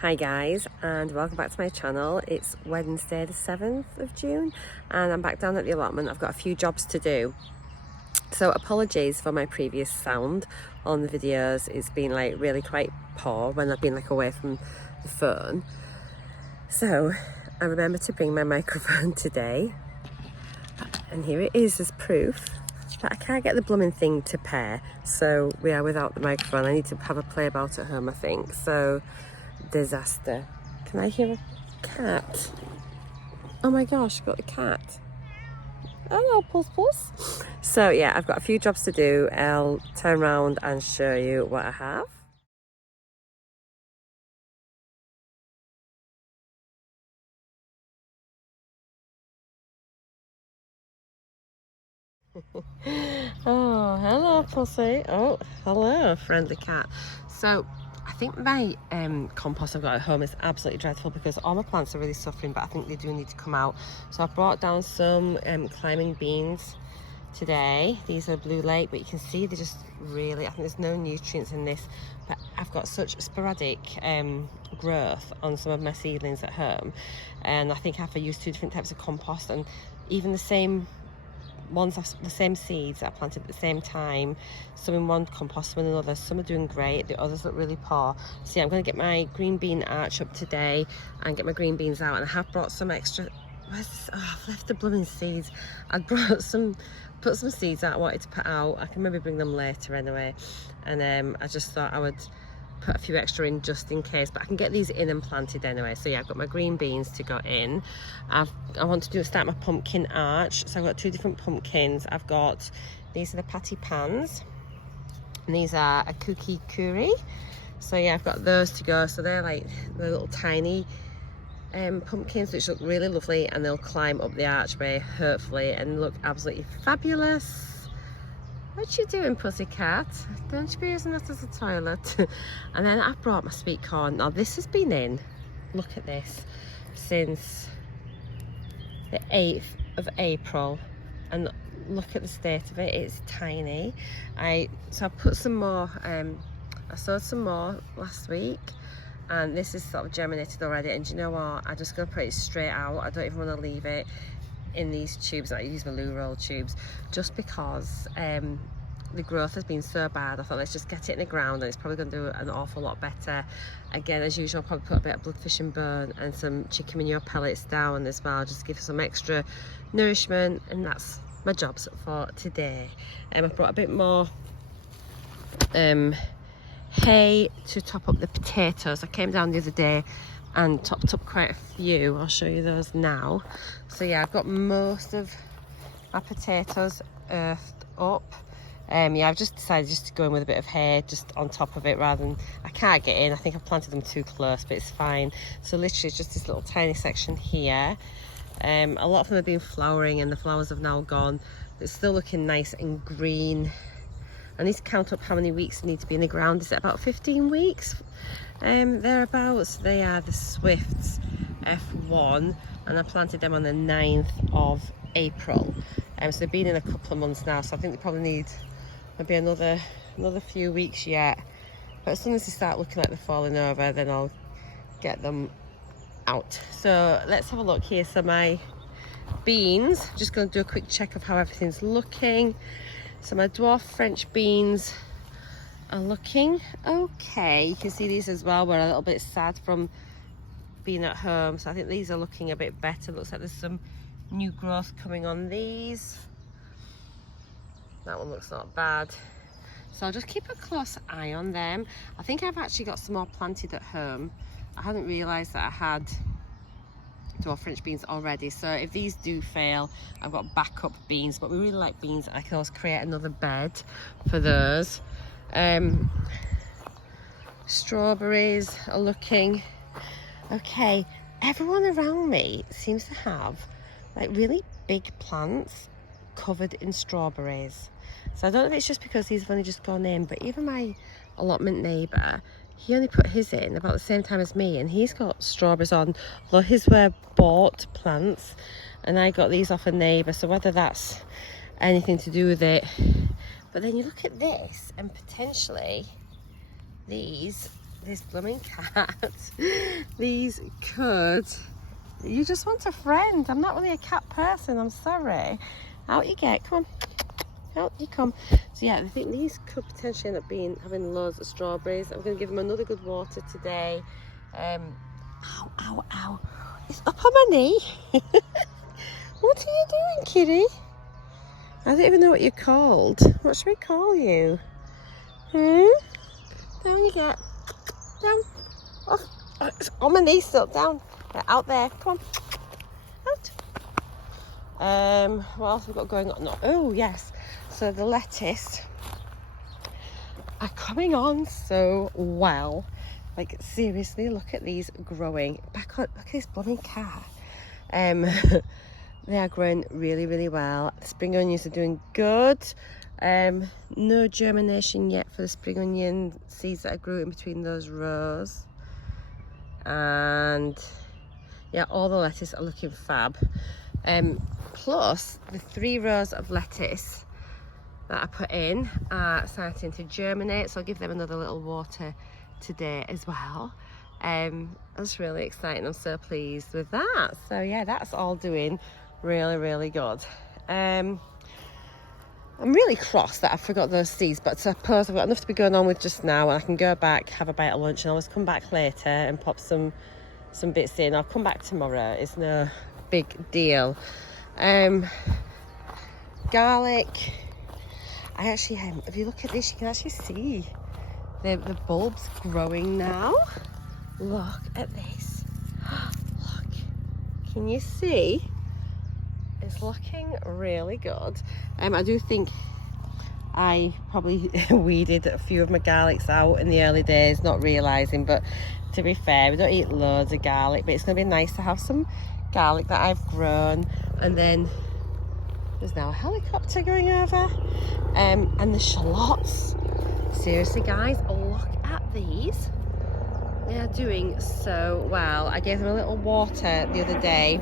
Hi guys, and welcome back to my channel. It's Wednesday the 7th of June and I'm back down at the allotment. I've got a few jobs to do, so apologies for my previous sound on the videos. It's been like really quite poor when I've been like away from the phone. So I remembered to bring my microphone today, and here it is as proof that I can't get the blooming thing to pair. So we are without the microphone. I need to have a play about at home, I think. So disaster. Can I hear a cat? Oh my gosh, I've got a cat. Oh, puss. So yeah, I've got a few jobs to do. I'll turn around and show you what I have. Oh, hello, pussy. Oh, hello, friendly cat. So I think my compost I've got at home is absolutely dreadful because all my plants are really suffering, but I think they do need to come out. So I've brought down some climbing beans today. These are Blue Lake, but you can see they're just really, I think there's no nutrients in this, but I've got such sporadic growth on some of my seedlings at home, and I think I have to use two different types of compost, and even the same the same seeds that I planted at the same time, some in one compost, some in another. Some are doing great, the others look really poor. So yeah, I'm going to get my green bean arch up today and get my green beans out, and I have brought some extra. Where's this? Oh, I've left the blooming seeds. I'd put some seeds that I wanted to put out. I can maybe bring them later anyway, and I just thought I would put a few extra in just in case, but I can get these in and planted anyway. So yeah, I've got my green beans to go in. I want to start my pumpkin arch, so I've got two different pumpkins. I've got, these are the patty pans, and these are a cookie curry. So yeah, I've got those to go. So they're like the little tiny pumpkins which look really lovely, and they'll climb up the archway hopefully and look absolutely fabulous. What you doing, pussycat? Don't you be using that as a toilet? And then I've brought my sweet corn. Now this has been in, look at this, since the 8th of April, and look at the state of it. It's tiny. So I put some more, I sowed some more last week, and this is sort of germinated already, and do you know what, I'm just going to put it straight out. I don't even want to leave it in these tubes. I use my loo roll tubes just because the growth has been so bad. I thought let's just get it in the ground, and it's probably going to do an awful lot better. Again, as usual, I'll probably put a bit of bloodfish and bone and some chicken manure pellets down as well, just to give some extra nourishment, and that's my jobs for today. I've brought a bit more hay to top up the potatoes. I came down the other day and topped up quite a few. I'll show you those now. So yeah, I've got most of my potatoes earthed up. Yeah, I've just decided just to go in with a bit of hay just on top of it rather than, I can't get in. I think I've planted them too close, but it's fine. So literally just this little tiny section here. A lot of them have been flowering and the flowers have now gone. It's still looking nice and green. I need to count up how many weeks they need to be in the ground. Is it about 15 weeks? Thereabouts. They are the Swifts F1, and I planted them on the 9th of April. So they've been in a couple of months now, so I think they probably need maybe another few weeks yet. But as soon as they start looking like they're falling over, then I'll get them out. So let's have a look here. So my beans, just going to do a quick check of how everything's looking. So my dwarf French beans are looking okay. You can see these as well. We're a little bit sad from being at home, so I think these are looking a bit better. Looks like there's some new growth coming on these. That one looks not bad. So I'll just keep a close eye on them. I think I've actually got some more planted at home. I hadn't realised that I had dwarf French beans already, so if these do fail, I've got backup beans. But we really like beans. I can always create another bed for those. Strawberries are looking okay. Everyone around me seems to have like really big plants covered in strawberries. So I don't know if it's just because these have only just gone in, but even my allotment neighbour, he only put his in about the same time as me, and he's got strawberries on. Although his were bought plants, and I got these off a neighbour, so whether that's anything to do with it. But then you look at this, and potentially these this blooming cat. These could... You just want a friend. I'm not really a cat person, I'm sorry. Out you get, come on. Out you come. So yeah, I think these could potentially end up having loads of strawberries. I'm going to give them another good water today. Ow, ow, ow. It's up on my knee. What are you doing, kitty? I don't even know what you're called. What should we call you? Down you get. Down. Off. Oh, it's on my knee still. Down. Right, out there. Come on. What else have we got going on? No. Oh, yes. So the lettuce are coming on so well. Like, seriously, look at these growing. Look at this blooming cat. They are growing really, really well. The spring onions are doing good. No germination yet for the spring onion seeds that I grew in between those rows. And yeah, all the lettuce are looking fab. Plus, the 3 rows of lettuce that I put in are starting to germinate, so I'll give them another little water today as well. That's really exciting. I'm so pleased with that. So yeah, that's all doing really, really good. I'm really cross that I forgot those seeds, but I suppose I've got enough to be going on with just now, and I can go back, have a bite of lunch, and always come back later and pop some bits in. I'll come back tomorrow. It's no big deal. Garlic. I actually, if you look at this, you can actually see the bulbs growing now. Look at this. Look. Can you see? It's looking really good. I do think I probably weeded a few of my garlics out in the early days, not realising, but to be fair, we don't eat loads of garlic, but it's going to be nice to have some garlic that I've grown. And then there's now a helicopter going over. And the shallots. Seriously, guys, look at these. They are doing so well. I gave them a little water the other day.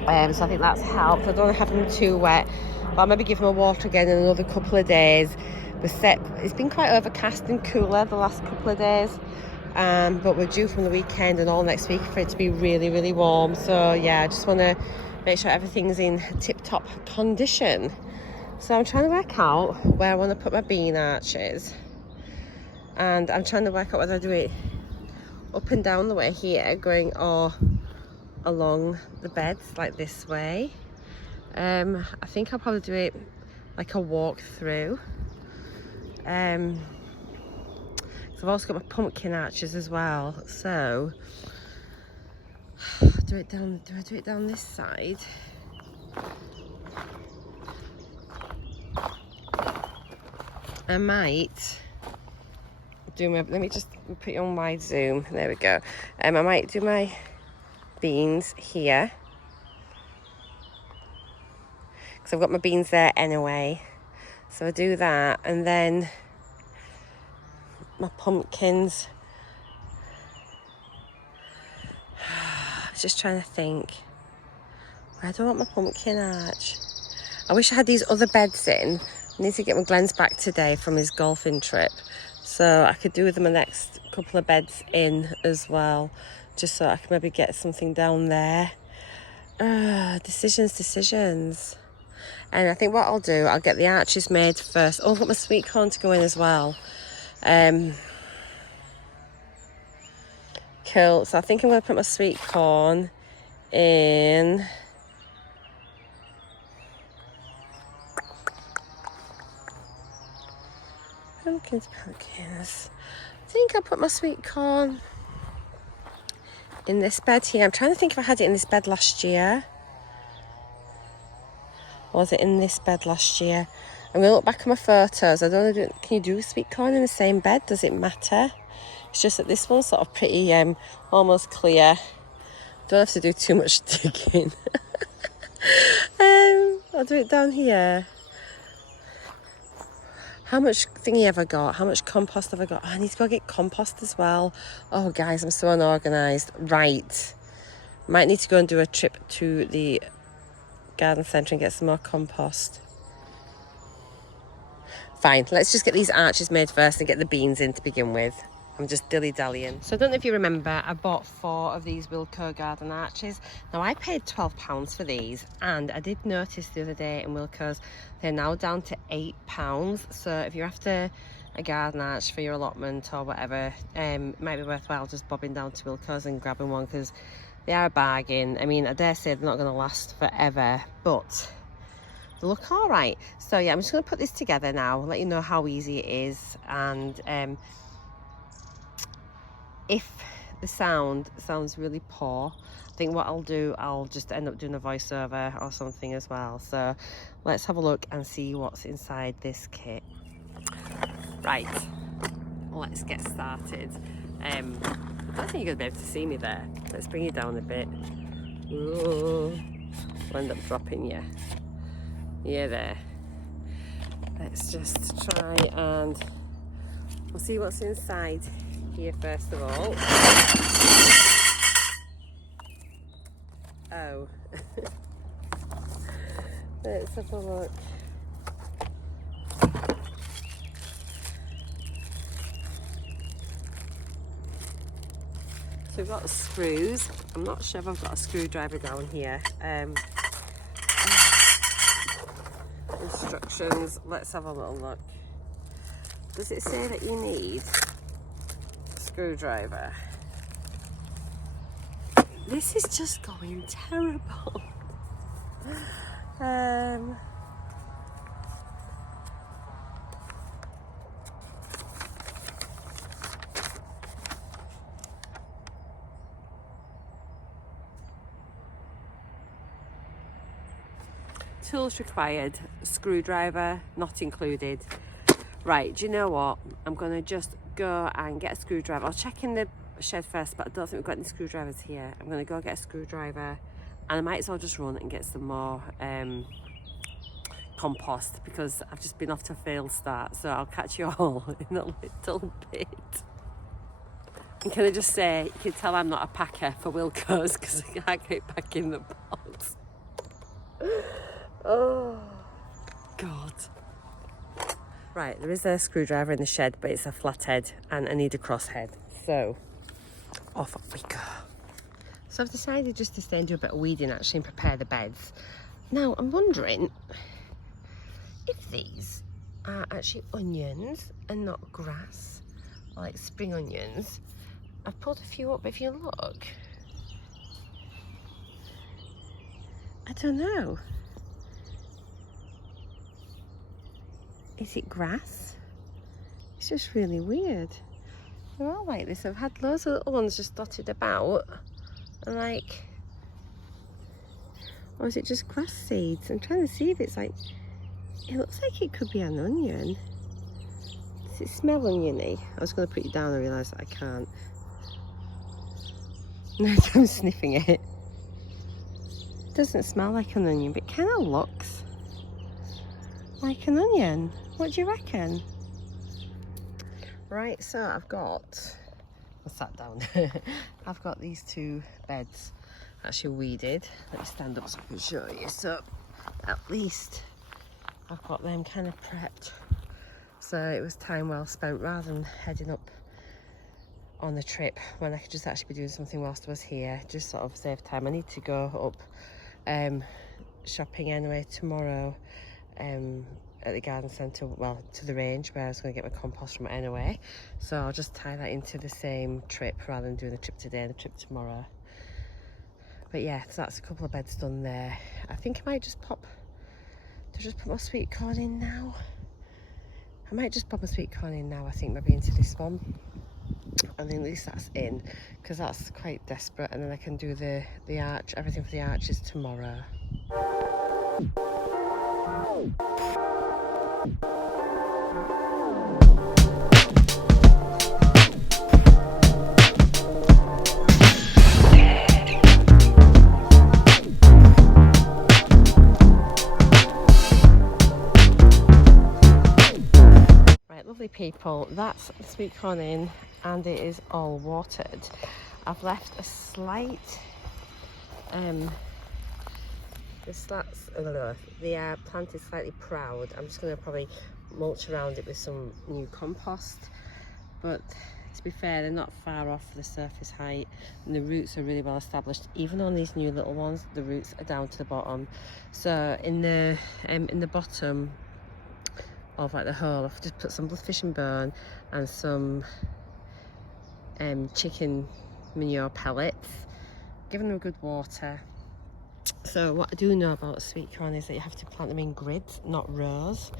So I think that's helped. I don't want to have them too wet, but I'll maybe give them a water again in another couple of days. It's been quite overcast and cooler the last couple of days, but we're due from the weekend and all next week for it to be really, really warm. So yeah, I just want to make sure everything's in tip-top condition. So I'm trying to work out where I want to put my bean arches, and I'm trying to work out whether I do it up and down the way here, going or along the beds like this way. I think I'll probably do it like a walk through. So I've also got my pumpkin arches as well. So do I do it down this side? I might do my, let me just put you on wide zoom. There we go. I might do my beans here, because I've got my beans there anyway. So I do that, and then my pumpkins. I was just trying to think. Where do I want my pumpkin arch? I wish I had these other beds in. I need to get my Glenn's back today from his golfing trip, so I could do with them the next couple of beds in as well, just so I can maybe get something down there. Decisions. And I think what I'll do, I'll get the arches made first. Oh, I've got my sweet corn to go in as well. Cool. So I think I'm going to put my sweet corn in. Pumpkins. I think I'll put my sweet corn in this bed here. I'm trying to think if I had it in this bed last year. Or was it in this bed last year? I'm going to look back at my photos. I don't know, can you do sweet corn in the same bed? Does it matter? It's just that this one's sort of pretty, almost clear. Don't have to do too much digging. I'll do it down here. How much thingy have I got? How much compost have I got? Oh, I need to go get compost as well. Oh, guys, I'm so unorganised. Right. Might need to go and do a trip to the garden centre and get some more compost. Fine, let's just get these arches made first and get the beans in to begin with. I'm just dilly-dallying. So I don't know if you remember, I bought 4 of these Wilko garden arches. Now I paid £12 for these, and I did notice the other day in Wilko's they're now down to £8. So if you're after a garden arch for your allotment or whatever, it might be worthwhile just bobbing down to Wilko's and grabbing one, because they are a bargain. I mean, I dare say they're not going to last forever, but they look all right. So yeah, I'm just going to put this together now, let you know how easy it is, and if the sound sounds really poor, I think what I'll do, I'll just end up doing a voiceover or something as well. So let's have a look and see what's inside this kit. Right, let's get started. I don't think you're gonna be able to see me there. Let's bring you down a bit. Ooh, I'll end up dropping you. Yeah, there. Let's just try and we'll see what's inside here first of all. Oh. Let's have a look. So we've got screws. I'm not sure if I've got a screwdriver down here. Instructions. Let's have a little look. Does it say that you need a screwdriver? This is just going terrible. Tools required, screwdriver not included. Right, do you know what? I'm gonna just go and get a screwdriver. I'll check in the shed first, but I don't think we've got any screwdrivers here. I'm gonna go get a screwdriver, and I might as well just run and get some more compost, because I've just been off to a failed start. So I'll catch you all in a little bit. And can I just say, you can tell I'm not a packer for Wilko's, because I can't get back in the box. Oh God. Right, there is a screwdriver in the shed, but it's a flathead and I need a crosshead. So off we go. So I've decided just to stay and do a bit of weeding actually and prepare the beds. Now I'm wondering if these are actually onions and not grass, or like spring onions. I've pulled a few up, but if you look, I don't know. Is it grass? It's just really weird. They're all like this. I've had loads of little ones just dotted about. And like, or is it just grass seeds? I'm trying to see if it's like, it looks like it could be an onion. Does it smell oniony? I was going to put you down and realise that I can't. No, I'm sniffing it. It doesn't smell like an onion, but it kind of looks like an onion. What do you reckon? Right, so I've got, I sat down. I've got these 2 beds actually weeded. Let me stand up so I can show you. So at least I've got them kind of prepped. So it was time well spent, rather than heading up on the trip when I could just actually be doing something whilst I was here. Just sort of save time. I need to go up shopping anyway tomorrow at the garden centre, well, to the range where I was going to get my compost from anyway. So I'll just tie that into the same trip rather than doing the trip today and the trip tomorrow. But yeah, so that's a couple of beds done there. I think I might just put my sweet corn in now. I might just pop my sweet corn in now, I think, maybe into this one. And then at least that's in, because that's quite desperate, and then I can do the arch, everything for the arches tomorrow. Right, lovely people, that's the sweet corn in, and it is all watered. I've left a slight the plant is slightly proud. I'm just going to probably mulch around it with some new compost, but to be fair, they're not far off the surface height, and the roots are really well established. Even on these new little ones, the roots are down to the bottom. So in the bottom of like the hole, I've just put some bloodfish and bone and some chicken manure pellets, giving them good water. So what I do know about sweet corn is that you have to plant them in grids, not rows.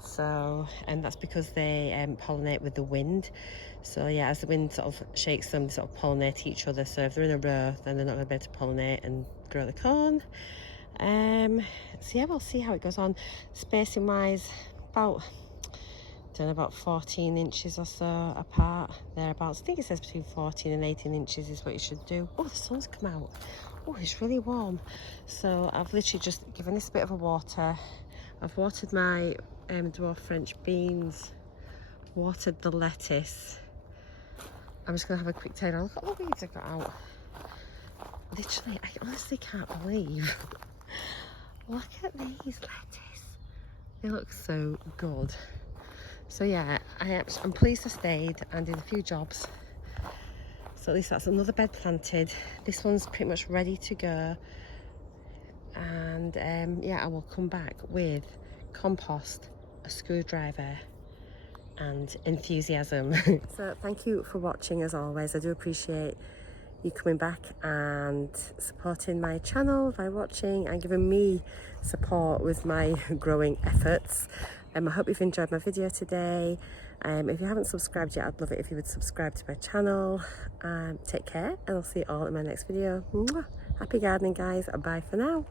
So, and that's because they pollinate with the wind. So yeah, as the wind sort of shakes them, they sort of pollinate each other. So if they're in a row, then they're not going to be able to pollinate and grow the corn. So yeah, we'll see how it goes on. Spacing wise, about 14 inches or so apart, thereabouts. I think it says between 14 and 18 inches is what you should do. Oh, the sun's come out. Oh, it's really warm. So I've literally just given this a bit of a water. I've watered my dwarf French beans, watered the lettuce. I'm just going to have a quick take. Look at all the weeds I got out. Literally, I honestly can't believe. Look at these lettuce. They look so good. So yeah, I'm pleased I stayed and did a few jobs. So at least that's another bed planted. This one's pretty much ready to go. And yeah, I will come back with compost, a screwdriver and enthusiasm. So thank you for watching as always. I do appreciate you coming back and supporting my channel by watching and giving me support with my growing efforts. I hope you've enjoyed my video today. If you haven't subscribed yet, I'd love it if you would subscribe to my channel. Take care, and I'll see you all in my next video. Mwah! Happy gardening, guys. Bye for now.